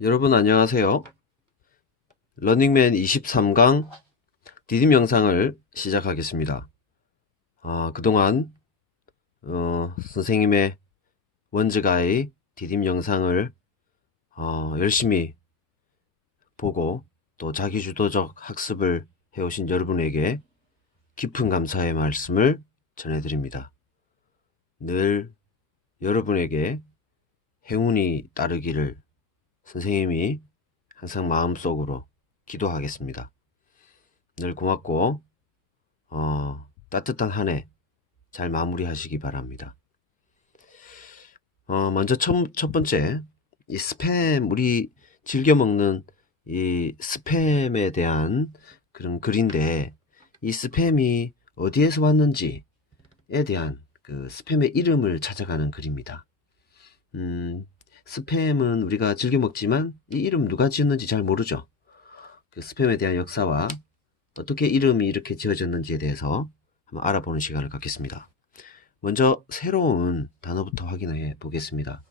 여러분 안녕하세요. 러닝맨 23강 디딤 영상을 시작하겠습니다. 그동안 선생님의 원즈가의 디딤 영상을 열심히 보고 또 자기주도적 학습을 해오신 여러분에게 깊은 감사의 말씀을 전해드립니다. 늘 여러분에게 행운이 따르기를 선생님이 항상 마음속으로 기도하겠습니다. 늘 고맙고 따뜻한 한 해 잘 마무리하시기 바랍니다. 먼저 첫 번째, 이 스팸, 우리 즐겨 먹는 이 스팸에 대한 그런 글인데, 이 스팸이 어디에서 왔는지에 대한 그 스팸의 이름을 찾아가는 글입니다. 스팸은 우리가 즐겨 먹지만 이 이름 누가 지었는지 잘 모르죠. 그 스팸에 대한 역사와 어떻게 이름이 이렇게 지어졌는지에 대해서 한번 알아보는 시간을 갖겠습니다. 먼저 새로운 단어부터 확인해 보겠습니다.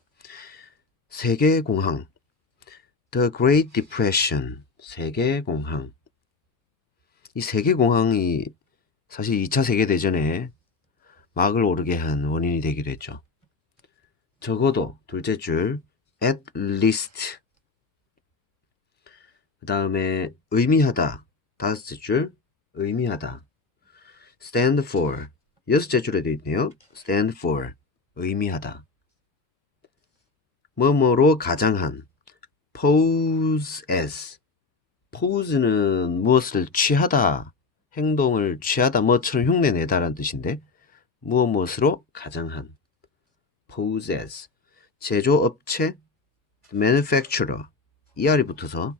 세계공황, The Great Depression, 세계공황. 이 세계공황이 사실 2차 세계대전에 막을 오르게 한 원인이 되기도 했죠. 적어도 둘째 줄 at least, 그 다음에 의미하다, 다섯째 줄 의미하다, stand for, 여섯째 줄에 되어 있네요. stand for, 의미하다. 뭐뭐로 가장한, pose as, pose는 무엇을 취하다, 행동을 취하다, 뭐처럼 흉내내다 라는 뜻인데 무엇으로 가장한, pose as. 제조업체, manufacturer, ER이 붙어서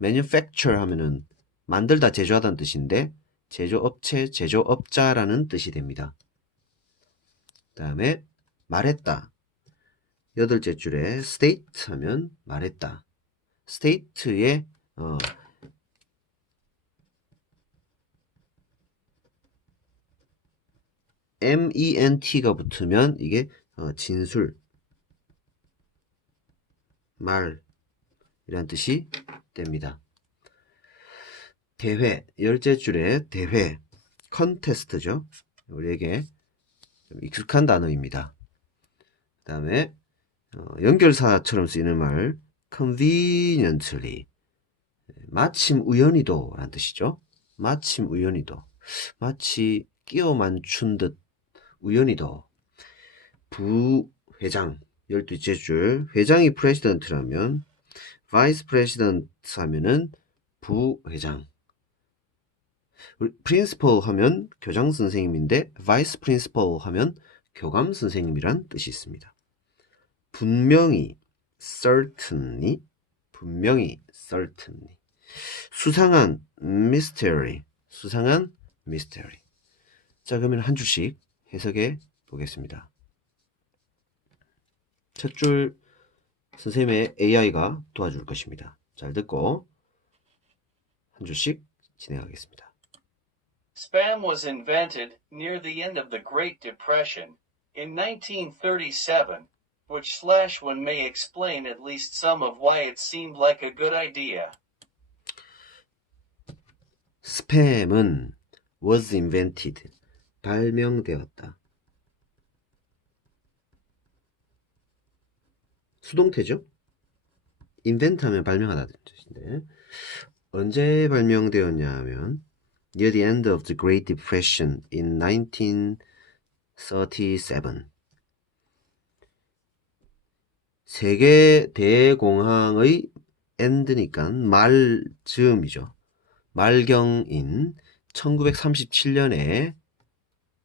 manufacture 하면은 만들다, 제조하다는 뜻인데 제조업체, 제조업자라는 뜻이 됩니다. 그 다음에 말했다, 여덟째 줄에 state 하면 말했다. state의 ment가 붙으면 이게 진술, 말 이란 뜻이 됩니다. 대회, 열째 줄에 대회, 컨테스트죠. 우리에게 좀 익숙한 단어입니다. 그 다음에 연결사처럼 쓰이는 말, conveniently, 마침 우연히도 라는 뜻이죠. 마침 우연히도, 마치 끼워 맞춘 듯 우연히도. 부회장, 12째 줄, 회장이 프레시던트라면 바이스 프레시던트 하면은 부회장. 프린시펄 하면 교장 선생님인데 바이스 프린시펄 하면 교감 선생님이란 뜻이 있습니다. 분명히, certainly, 분명히, certainly. 수상한, mystery, 수상한, mystery. 자, 그러면 한 줄씩 해석해 보겠습니다. 첫 줄 선생님의 AI가 도와줄 것입니다. 잘 듣고 한 줄씩 진행하겠습니다. Spam was invented near the end of the Great Depression in 1937, which /one may explain at least some of why it seemed like a good idea. 스팸은 was invented, 발명되었다. 수동태죠? invent 하면 발명하다는 뜻인데 언제 발명되었냐 하면 near the end of the Great Depression in 1937. 세계 대공황의 end니까 말즈음이죠. 말경인 1937년에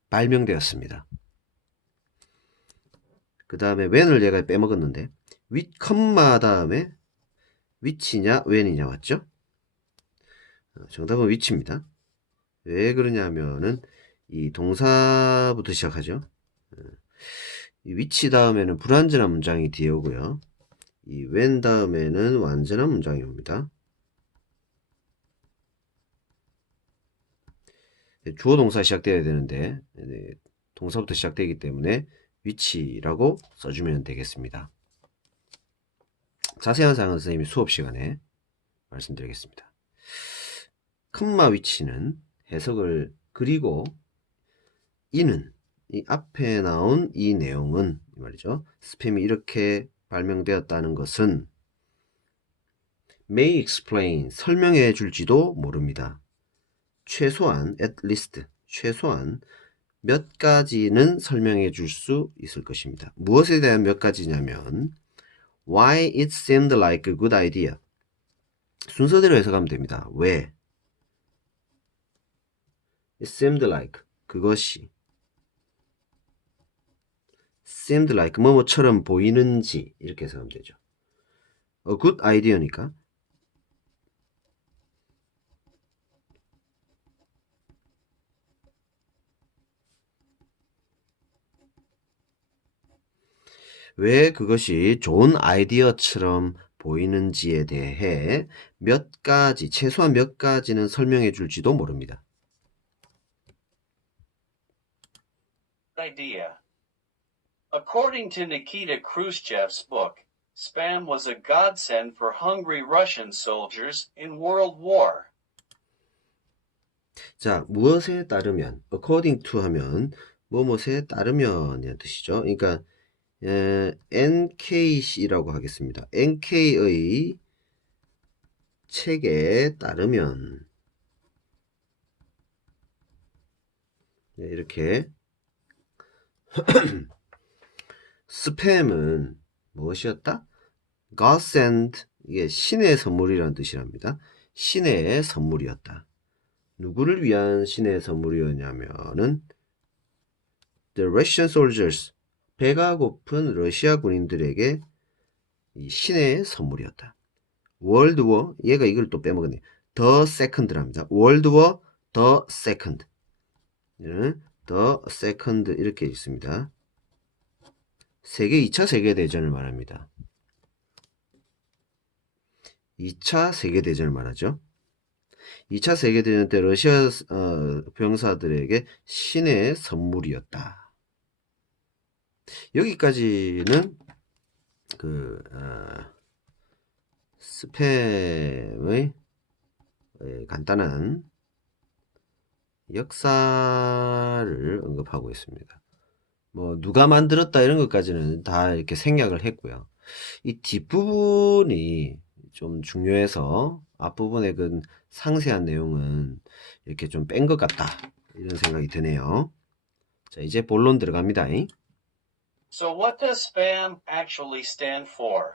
발명되었습니다. 그 다음에 when을 얘가 빼먹었는데 컴마 다음에 which냐 when이냐 왔죠? 정답은 which입니다. 왜 그러냐 하면은 이 동사부터 시작하죠. 이 which 다음에는 불완전한 문장이 뒤에 오고요. 이 when 다음에는 완전한 문장이 옵니다. 주어 동사 시작되어야 되는데 동사부터 시작되기 때문에 위치라고 써주면 되겠습니다. 자세한 사항은 선생님이 수업 시간에 말씀드리겠습니다. 컴마 위치는 해석을 그리고 이는 이 앞에 나온 이 내용은 말이죠. 스팸이 이렇게 발명되었다는 것은 may explain 설명해 줄지도 모릅니다. 최소한 at least 최소한 몇 가지는 설명해 줄 수 있을 것입니다. 무엇에 대한 몇 가지냐면 why it seemed like a good idea 순서대로 해석하면 됩니다. 왜 it seemed like 그것이 seemed like 뭐뭐처럼 보이는지 이렇게 해석하면 되죠. a good idea니까 왜 그것이 좋은 아이디어처럼 보이는지에 대해 몇 가지, 최소한 몇 가지는 설명해 줄지도 모릅니다. Idea. According to Nikita Khrushchev's book, spam was a godsend for hungry Russian soldiers in World War. 자, 무엇에 따르면, according to 하면, 뭐뭐에 따르면이라는 뜻이죠. 그러니까, NKC라고 하겠습니다. NK의 책에 따르면, 이렇게, 스팸은 무엇이었다? godsend, 이게 신의 선물이라는 뜻이랍니다. 신의 선물이었다. 누구를 위한 신의 선물이었냐면은 the Russian soldiers, 배가 고픈 러시아 군인들에게 이 신의 선물이었다. World War, 얘가 이걸 또 빼먹었네. The Second랍니다. World War The Second. The Second 이렇게 있습니다. 2차 세계대전을 말합니다. 2차 세계대전을 말하죠. 2차 세계대전 때 러시아 병사들에게 신의 선물이었다. 여기까지는 그 스팸의 간단한 역사를 언급하고 있습니다. 뭐 누가 만들었다 이런 것까지는 다 이렇게 생략을 했고요. 이 뒷부분이 좀 중요해서 앞부분의 그 상세한 내용은 이렇게 좀 뺀 것 같다 이런 생각이 드네요. 자, 이제 본론 들어갑니다. So what does spam actually stand for?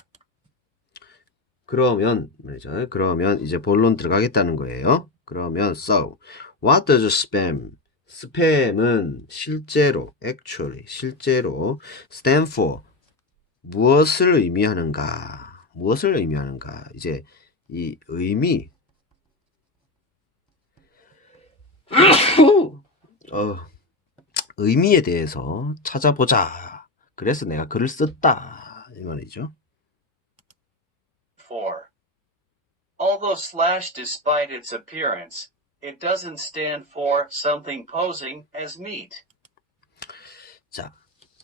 그러면 말이죠. 그러면 이제 본론 들어가겠다는 거예요. 그러면 so what does spam? 스팸은 실제로 실제로 stand for 무엇을 의미하는가? 무엇을 의미하는가? 이제 이 의미에 대해서 찾아보자. 그래서 내가 글을 썼다. 이 말이죠. For. Although slash despite its appearance, it doesn't stand for something posing as meat. 자,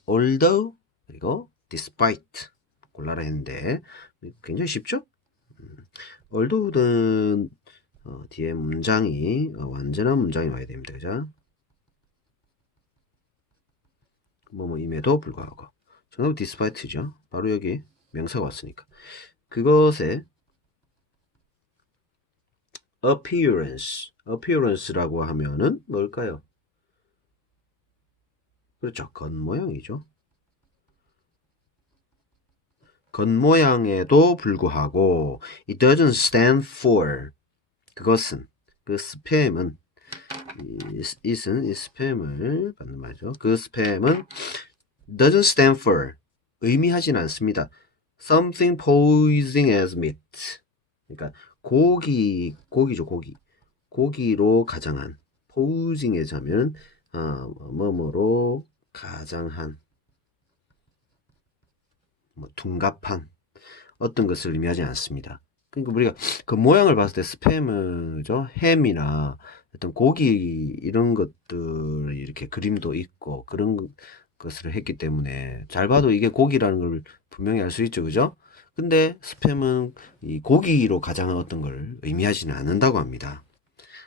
although 그리고 despite 골라라 했는데 굉장히 쉽죠? although는 뒤에 문장이 완전한 문장이 와야 됩니다. 그죠? 뭐뭐임에도 불구하고 정답은 despite죠. 바로 여기 명사가 왔으니까 그것의 appearance라고 하면은 뭘까요? 그렇죠. 겉모양이죠. 겉모양에도 불구하고 it doesn't stand for 그것은 그 스팸은 이 스팸을 받는 말이죠. 그 스팸은 doesn't stand for 의미하진 않습니다. something posing as meat 그러니까 고기죠. 고기로 가장한 posing에서 하면 뭐뭐로 가장한 뭐 둔갑한 어떤 것을 의미하지 않습니다. 그러니까 우리가 그 모양을 봤을 때 스팸은 햄이나 어떤 고기 이런 것들 이렇게 그림도 있고 그런 것을 했기 때문에 잘 봐도 이게 고기라는 걸 분명히 알 수 있죠, 그죠? 근데 스팸은 이 고기로 가장한 어떤 걸 의미하지는 않는다고 합니다.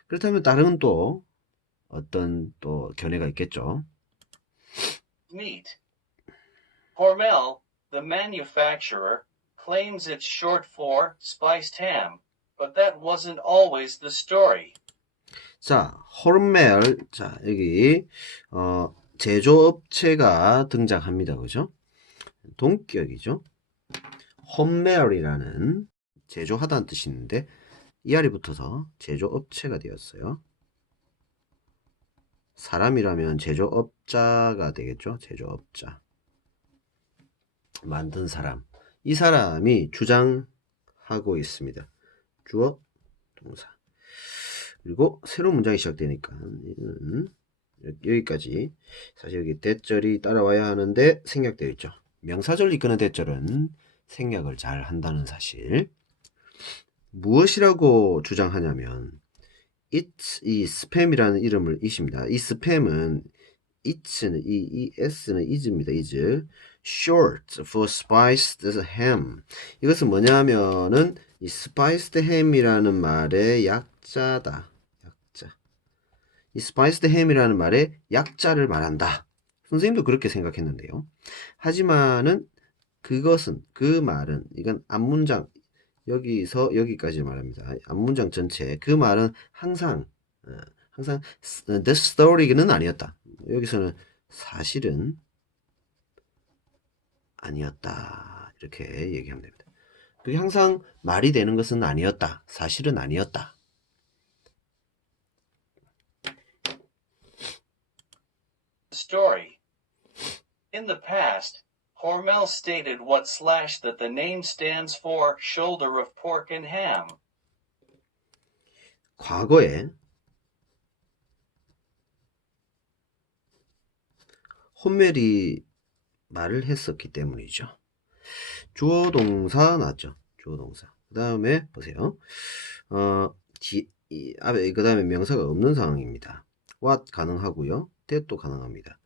그렇다면 다른 또 어떤 또 견해가 있겠죠. Meat. Hormel, the manufacturer, claims it's short for spiced ham, but that wasn't always the story. 자, 호르멜, 자, 여기, 제조업체가 등장합니다. 그죠? 동격이죠. 홈멜이라는 제조하다는 뜻이 있는데, 이알이 붙어서 제조업체가 되었어요. 사람이라면 제조업자가 되겠죠. 제조업자. 만든 사람. 이 사람이 주장하고 있습니다. 주어, 동사. 그리고 새로운 문장이 시작되니까 여기까지. 사실 여기 대절이 따라와야 하는데 생략되어 있죠. 명사절을 이끄는 대절은 생략을 잘 한다는 사실. 무엇이라고 주장하냐면 it's, 이 스팸이라는 이름을 it입니다. 이 스팸은 it는 이 s는 is입니다. is short for spiced ham. 이것은 뭐냐면은 이 spiced ham이라는 말의 약자다. 약자. 이 spiced ham이라는 말의 약자를 말한다. 선생님도 그렇게 생각했는데요. 하지만은 그것은, 그 말은, 이건 앞문장, 여기서 여기까지 말합니다. 앞문장 전체. 그 말은 항상, 항상 the story는 아니었다. 여기서는 사실은 아니었다. 이렇게 얘기하면 됩니다. 그게 항상 말이 되는 것은 아니었다. 사실은 아니었다. Story. In the past, Hormel stated what slash that the name stands for shoulder of pork and ham. 과거에 홈멜이 말을 했었기 때문이죠. 주어 동사 나왔죠. 주어 동사. 그 다음에 보세요. 그 다음에 명사가 없는 상황입니다. what 가능하고요. that도 가능합니다.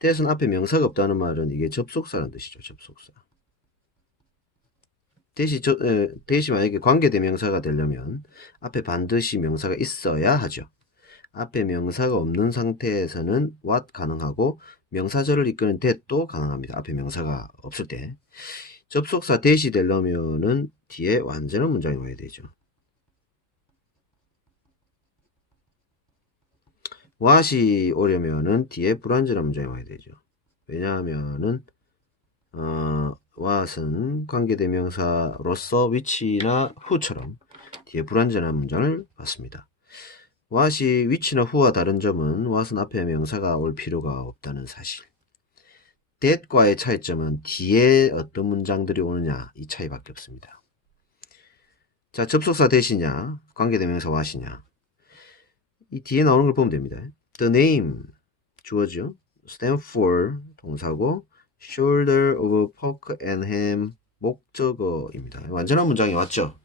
that은 앞에 명사가 없다는 말은 이게 접속사라는 뜻이죠. 접속사. that이 만약에 관계대명사가 되려면 앞에 반드시 명사가 있어야 하죠. 앞에 명사가 없는 상태에서는 what 가능하고 명사절을 이끄는 that도 가능합니다. 앞에 명사가 없을 때. 접속사 that이 되려면은 뒤에 완전한 문장이 와야 되죠. what이 오려면은 뒤에 불완전한 문장이 와야 되죠. 왜냐하면은 what은 관계대명사로서 which나 who처럼 뒤에 불완전한 문장을 받습니다. what이 which나 who와 다른 점은 what은 앞에 명사가 올 필요가 없다는 사실. that과의 차이점은 뒤에 어떤 문장들이 오느냐 이 차이밖에 없습니다. 자, 접속사 that이냐 관계대명사 what이냐 이 뒤에 나오는 걸 보면 됩니다. The name 주어죠. stand for 동사고 shoulder of pork and ham 목적어입니다. 완전한 문장이 왔죠.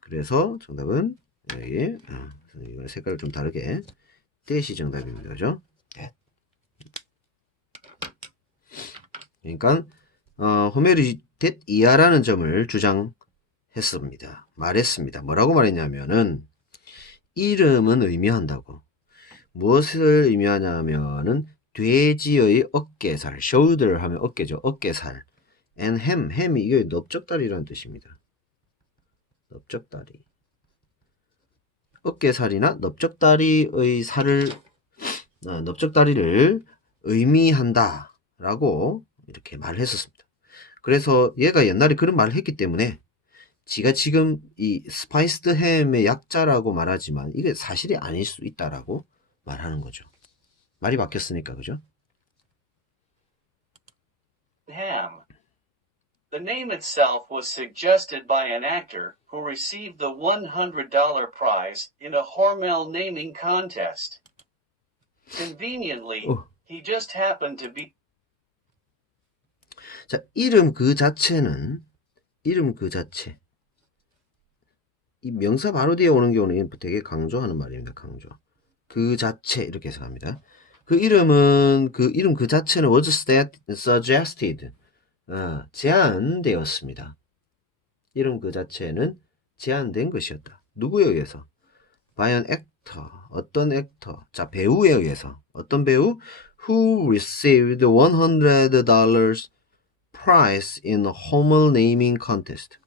그래서 정답은 여기 이거 색깔을 좀 다르게 that이 정답입니다. 그죠? 그러니까 호멜이 that 이하라는 점을 주장했습니다. 말했습니다. 뭐라고 말했냐면은 이름은 의미한다고. 무엇을 의미하냐면은 돼지의 어깨살, shoulder 하면 어깨죠. 어깨살. and ham이 이게 넓적다리라는 뜻입니다. 넓적다리. 어깨살이나 넓적다리의 살을, 넓적다리를 의미한다. 라고 이렇게 말을 했었습니다. 그래서 얘가 옛날에 그런 말을 했기 때문에 지가 지금 이 스파이스드 햄의 약자라고 말하지만 이게 사실이 아닐 수 있다라고 말하는 거죠. 말이 바뀌었으니까, 그죠? Ham. The name itself was suggested by an actor who received the $100 prize in a Hormel naming contest. Conveniently, he just happened to be. 자, 이름 그 자체. 이 명사 바로 뒤에 오는 경우는 되게 강조하는 말입니다. 강조. 그 자체 이렇게 해석합니다. 그 이름 그 자체는 was suggested 제안되었습니다. 이름 그 자체는 제안된 것이었다. 누구에 의해서? by an actor 어떤 액터 자 배우에 의해서 어떤 배우 who received $100 prize in Homer naming contest.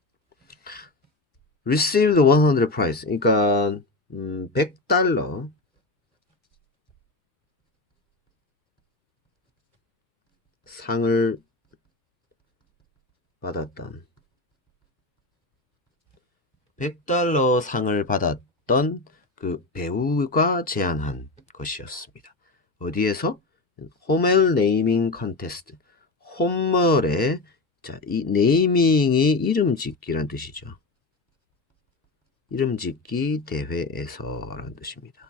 received 100 prize 그러니까 $100 상을 받았던 $100 상을 받았던 그 배우가 제안한 것이었습니다. 어디에서? 호멜 네이밍 컨테스트. 호멜의 자, 이 네이밍이 이름 짓기란 뜻이죠. 이름 짓기 대회에서라는 뜻입니다.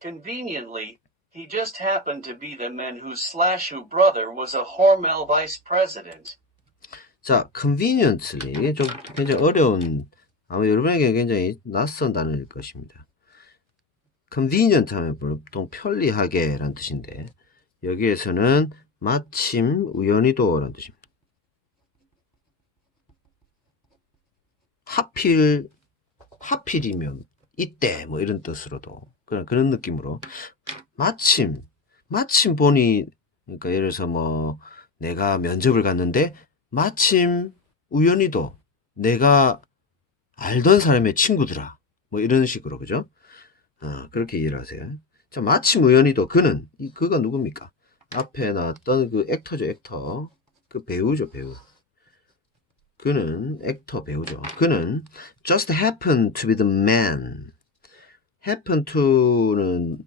Conveniently, he just happened to be the man whose brother was a Hormel vice president. 자, conveniently 이게 좀 굉장히 어려운 아마 여러분에게 굉장히 낯선 단어일 것입니다. convenient 하면 보통 편리하게 라는 뜻인데 여기에서는 마침 우연히도 라는 뜻입니다. 하필이면 이때 뭐 이런 뜻으로도 그런 느낌으로 마침 보니 그러니까 예를 들어서 뭐 내가 면접을 갔는데 마침 우연히도 내가 알던 사람의 친구더라 뭐 이런 식으로 그죠? 그렇게 이해를 하세요. 자 마침 우연히도 그가 누굽니까? 앞에 나왔던 그 액터죠 액터 그 배우죠 배우 그는 액터 배우죠. 그는 just happened to be the man. happen to는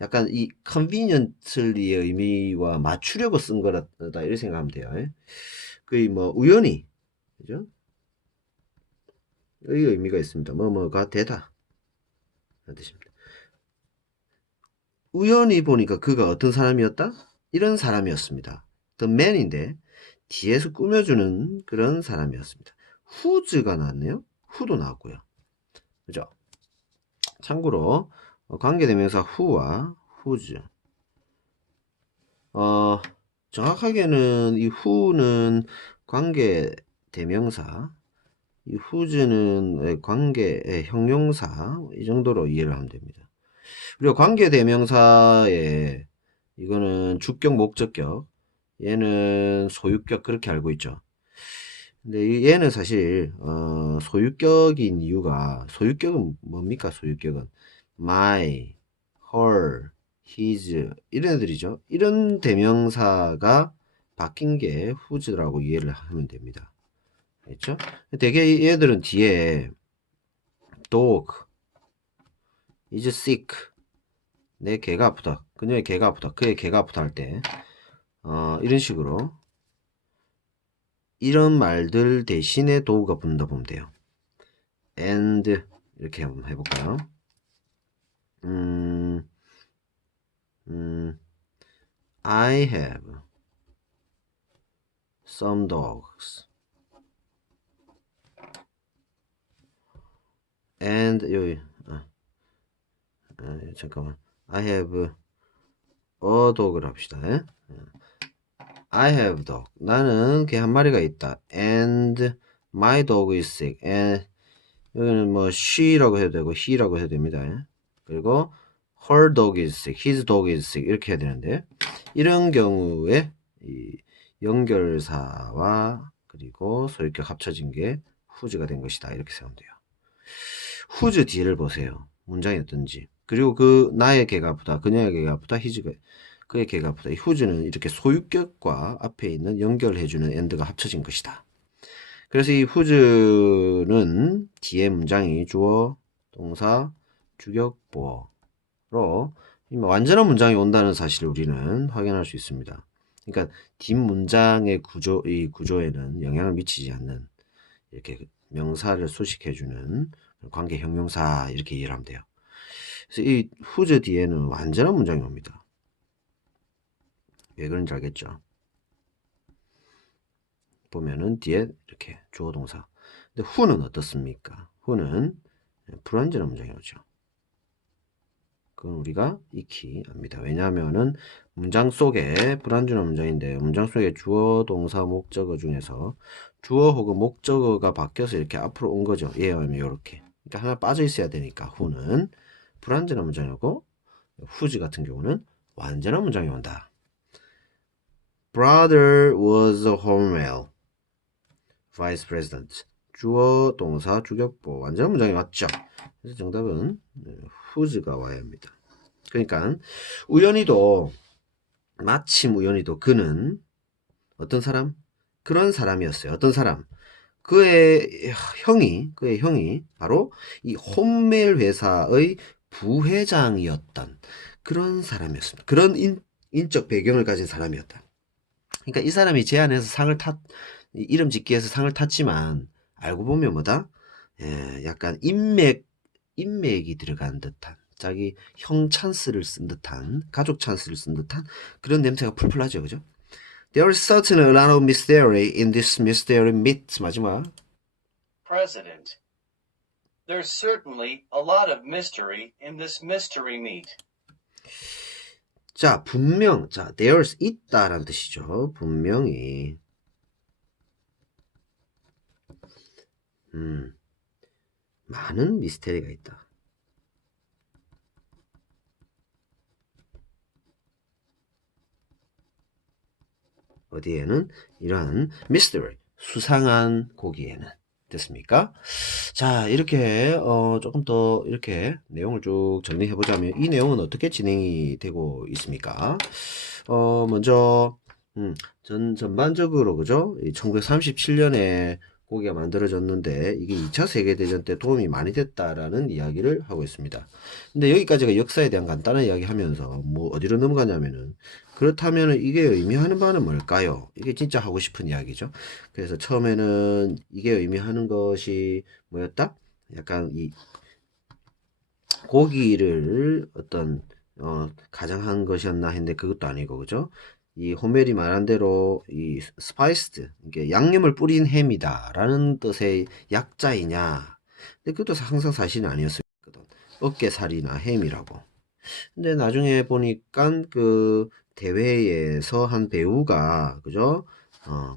약간 이 conveniently의 의미와 맞추려고 쓴 거다 이렇게 생각하면 돼요. 거의 뭐 우연히 그죠? 의 의미가 있습니다. 뭐가 되다 라는 뜻입니다. 우연히 보니까 그가 어떤 사람이었다? 이런 사람이었습니다. the man인데 뒤에서 꾸며주는 그런 사람이었습니다. who's가 나왔네요. who도 나왔고요. 그죠? 참고로 관계대명사 who와 whose 정확하게는 이 who는 관계대명사 이 whose는 관계의 형용사 이 정도로 이해를 하면 됩니다. 그리고 관계대명사에 이거는 주격 목적격 얘는 소유격 그렇게 알고 있죠. 근데 얘는 사실 소유격인 이유가 소유격은 뭡니까? 소유격은 my, her, his 이런 애들이죠. 이런 대명사가 바뀐 게 whose라고 이해를 하면 됩니다. 그렇죠? 되게 얘들은 뒤에 dog, is sick 내 개가 아프다. 그녀의 개가 아프다. 그의 개가 아프다 할 때 이런 식으로 이런 말들 대신에 도구가 붙는다 보면 돼요. and 이렇게 한번 해볼까요? I have some dogs and 여기 잠깐만 I have a dog를 합시다. I have dog 나는 개 한 마리가 있다. and my dog is sick and 여기는 뭐 she라고 해도 되고 he라고 해도 됩니다. 그리고 her dog is sick, his dog is sick 이렇게 해야 되는데 이런 경우에 이 연결사와 그리고 소유격 합쳐진 게 whose가 된 것이다 이렇게 생각하면 돼요. whose 뒤를 보세요. 문장이 어떤지. 그리고 그 나의 개가 아프다, 그녀의 개가 아프다, 그의 개가 아프다. 이 whose는 이렇게 소유격과 앞에 있는 연결해주는 and가 합쳐진 것이다. 그래서 이 whose는 뒤에 문장이 주어, 동사, 주격, 보어로 완전한 문장이 온다는 사실을 우리는 확인할 수 있습니다. 그러니까 뒷문장의 이 구조에는 영향을 미치지 않는 이렇게 명사를 수식해주는 관계 형용사 이렇게 이해를 하면 돼요. 그래서 이 whose 뒤에는 완전한 문장이 옵니다. 왜 그런지 알겠죠? 보면은 뒤에 이렇게 주어 동사. 근데 who는 어떻습니까? who는 불완전한 문장이 오죠. 그건 우리가 익히 압니다. 왜냐하면은 문장 속에 불완전한 문장인데 문장 속에 주어, 동사, 목적어 중에서 주어 혹은 목적어가 바뀌어서 이렇게 앞으로 온 거죠. 얘와 이렇게. 그러니까 하나 빠져 있어야 되니까 who는 불완전한 문장이고 whose 같은 경우는 완전한 문장이 온다. Brother was a home vice president. 주어, 동사, 주격보 완전한 문장이 맞죠. 그래서 정답은 whose가 와야 합니다. 그러니까 우연히도 마침 우연히도 그는 어떤 사람? 그런 사람이었어요. 어떤 사람? 그의 형이 바로 이 홈메일 회사의 부회장이었던 그런 사람이었습니다. 그런 인적 배경을 가진 사람이었다. 그러니까 이 사람이 제안해서 이름 짓기해서 상을 탔지만 알고 보면 뭐다? 약간 인맥이 들어간 듯한 자기 형 찬스를 쓴 듯한 가족 찬스를 쓴 듯한 그런 냄새가 풀풀 나죠. 그죠? There is certainly a lot of mystery in this mystery meat. 마지막. President. There's certainly a lot of mystery in this mystery meat. 자, 분명. 자, there's 있다라는 뜻이죠. 분명히. 많은 미스테리가 있다. 어디에는? 이러한 mystery, 수상한 고기에는. 됐습니까? 자, 이렇게 조금 더 이렇게 내용을 쭉 정리해 보자면 이 내용은 어떻게 진행이 되고 있습니까? 먼저 전반적으로 그죠? 1937년에 고기가 만들어졌는데 이게 2차 세계대전 때 도움이 많이 됐다라는 이야기를 하고 있습니다. 근데 여기까지가 역사에 대한 간단한 이야기 하면서 뭐 어디로 넘어가냐면은 그렇다면 이게 의미하는 바는 뭘까요? 이게 진짜 하고 싶은 이야기죠. 그래서 처음에는 이게 의미하는 것이 뭐였다? 약간 이 고기를 어떤 가장한 것이었나 했는데 그것도 아니고 그죠? 이 호멜이 말한 대로 이 스파이스드 이게 양념을 뿌린 햄이다라는 뜻의 약자이냐? 근데 그것도 항상 사실은 아니었거든. 어깨살이나 햄이라고. 근데 나중에 보니까 그 대회에서 한 배우가 그죠?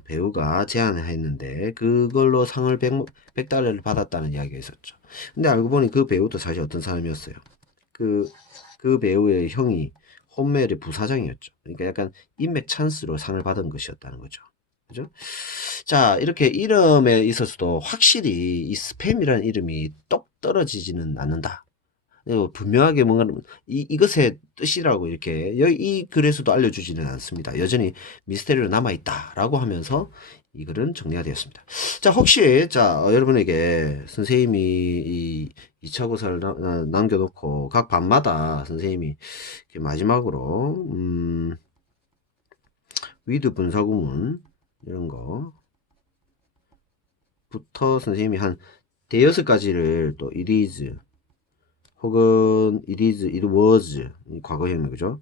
배우가 제안을 했는데 그걸로 상을 100달러를 받았다는 이야기가 있었죠. 근데 알고 보니 그 배우도 사실 어떤 사람이었어요. 그 배우의 형이 홈멜의 부사장이었죠. 그러니까 약간 인맥 찬스로 상을 받은 것이었다는 거죠. 그죠? 자, 이렇게 이름에 있어서도 확실히 이 스팸이라는 이름이 똑 떨어지지는 않는다. 분명하게 뭔가 이것의 뜻이라고 이렇게 이 글에서도 알려주지는 않습니다. 여전히 미스테리로 남아있다라고 하면서 이 글은 정리가 되었습니다. 자, 혹시 여러분에게 선생님이 이 2차 고사를 남겨놓고 각 반마다 선생님이 이렇게 마지막으로 위드 분사구문 이런 거부터 선생님이 한 대여섯 가지를 또 it is 혹은 it is, it was 과거형이 그죠?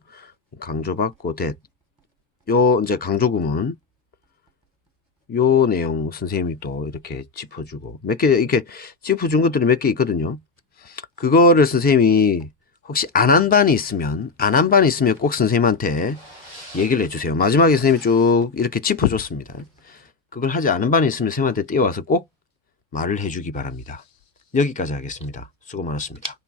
강조받고 that 요 이제 강조구문 요 내용 선생님이 또 이렇게 짚어주고 몇 개 이렇게 짚어준 것들이 몇 개 있거든요. 그거를 선생님이 혹시 안 한 반이 있으면 꼭 선생님한테 얘기를 해주세요. 마지막에 선생님이 쭉 이렇게 짚어줬습니다. 그걸 하지 않은 반이 있으면 선생님한테 뛰어와서 꼭 말을 해주기 바랍니다. 여기까지 하겠습니다. 수고 많았습니다.